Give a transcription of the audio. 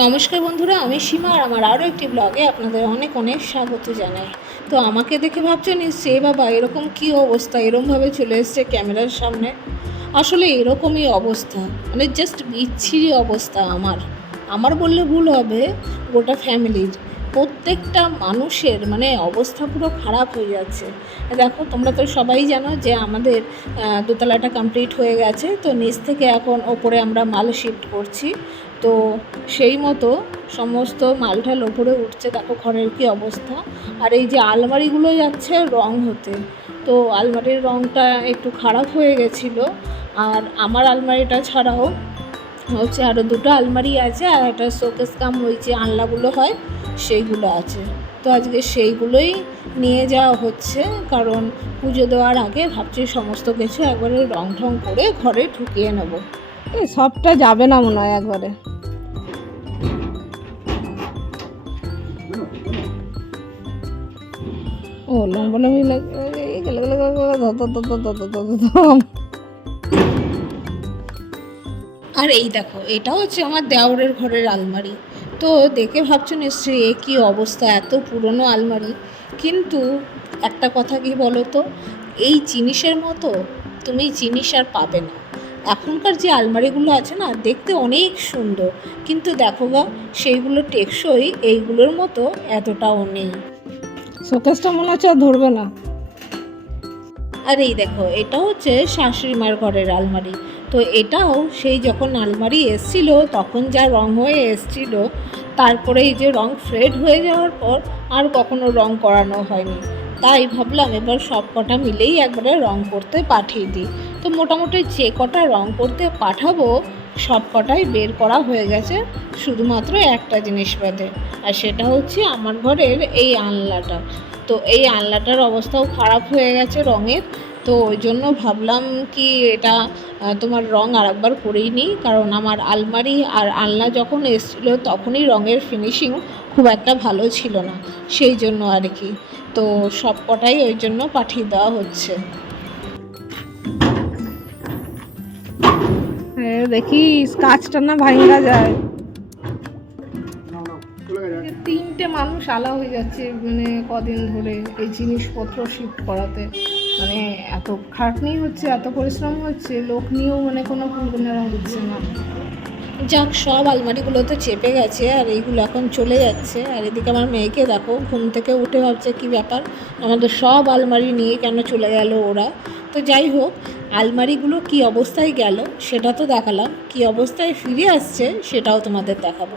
নমস্কার বন্ধুরা, আমি সীমা আর আমার আরও একটি ব্লগে আপনাদের অনেক অনেক স্বাগত জানাই। তো আমাকে দেখে ভাবছেন সে বাবা, এরকম কি অবস্থা? এরমভাবে চলে এসছে ক্যামেরার সামনে? আসলে এরকমই অবস্থা মানে জাস্ট বিচ্ছিরি অবস্থা আমার। আমার বললে ভুল হবে, গোটা ফ্যামিলির প্রত্যেকটা মানুষের মানে অবস্থা পুরো খারাপ হয়ে যাচ্ছে। দেখো, তোমরা তো সবাই জানো যে আমাদের দোতলাটা কমপ্লিট হয়ে গেছে। তো নিচ থেকে এখন ওপরে আমরা মাল শিফট করছি। তো সেই মতো সমস্ত মালটাল ওপরে উঠছে। দেখো ঘরের কি অবস্থা। আর এই যে আলমারিগুলো যাচ্ছে রং হতে। তো আলমারির রংটা একটু খারাপ হয়ে গেছিল। আর আমার আলমারিটা ছাড়াও হচ্ছে আরও দুটো আলমারি আছে। আর একটা শোকেস কাম হয়েছে আনলাগুলো হয়। সেইগুলো আছে। তো আজকে সেইগুলোই নিয়ে যাওয়া হচ্ছে, কারণ পুজো দেওয়ার আগে ভাবছি সমস্ত কিছু একবারে রং ঠং করে ঘরে ঢুকিয়ে নেব। সবটা যাবে না মনে হয় একবারে। ও লম্বা লম্বি আর এই দেখো এটা হচ্ছে আমার দেওরের ঘরের আলমারি। তো দেখে ভাবছ নিশ্চয়ই এ কী অবস্থা এত পুরনো আলমারি। কিন্তু একটা কথা কি বলো তো এই জিনিসের মতো তুমি জিনিস আর পাবে না। এখনকার যে আলমারিগুলো আছে না দেখতে অনেক সুন্দর। কিন্তু দেখো গা সেইগুলো টেকসই এইগুলোর মতো এতটাও নেই। শোকেসটা মনে হচ্ছে আর ধরবে না। আর এই দেখো এটা হচ্ছে শাশুড়ি মার ঘরের আলমারি। তো এটাও সেই যখন আলমারি এসছিল, তখন যা রং হয়ে এসছিল, তারপরে এই যে রং ফ্রেড হয়ে যাওয়ার পর আর কখনো রং করানো হয়নি। তাই ভাবলাম এবার সব কটা মিলেই একবারে রং করতে পাঠিয়ে দিই। তো মোটামুটি যে কটা রং করতে পাঠাবো, সব কটাই বের করা হয়ে গেছে, শুধুমাত্র একটা জিনিস বাদে, আর সেটা হচ্ছে আমার ঘরের এই আনলাটা তো এই আনলাটার অবস্থাও খারাপ হয়ে গেছে রঙের তো ওই জন্য ভাবলাম কি এটা তোমার রং আর একবার করেই নিই। কারণ আমার আলমারি আর আলনা যখন এসেছিল তখনই রঙের ফিনিশিং খুব একটা ভালো ছিল না। সেই জন্য আর কি। তো সব কটাই ওই জন্য পাঠিয়ে দেওয়া হচ্ছে। হ্যাঁ দেখিস কাজটা না ভাঙা যায়। তিনটে মানুষ আলা হয়ে যাচ্ছে মানে কদিন ধরে এই জিনিসপত্র শিফট করাতে। মানে এত খাটনি হচ্ছে, এত পরিশ্রম হচ্ছে, লোক নিয়েও মানে কোনো কুলকুনারা হচ্ছে না। যাক, সব আলমারিগুলো তো চেপে গেছে আর এইগুলো এখন চলে যাচ্ছে। আর এদিকে আমার মেয়েকে দেখো, ঘুম থেকে উঠে ভাবছে কি ব্যাপার? আমাদের সব আলমারি নিয়ে কেন চলে গেল ওরা? তো যাই হোক, আলমারিগুলো কি অবস্থায় গেল সেটা তো দেখালাম। কি অবস্থায় ফিরে আসছে সেটাও তোমাদের দেখাবো।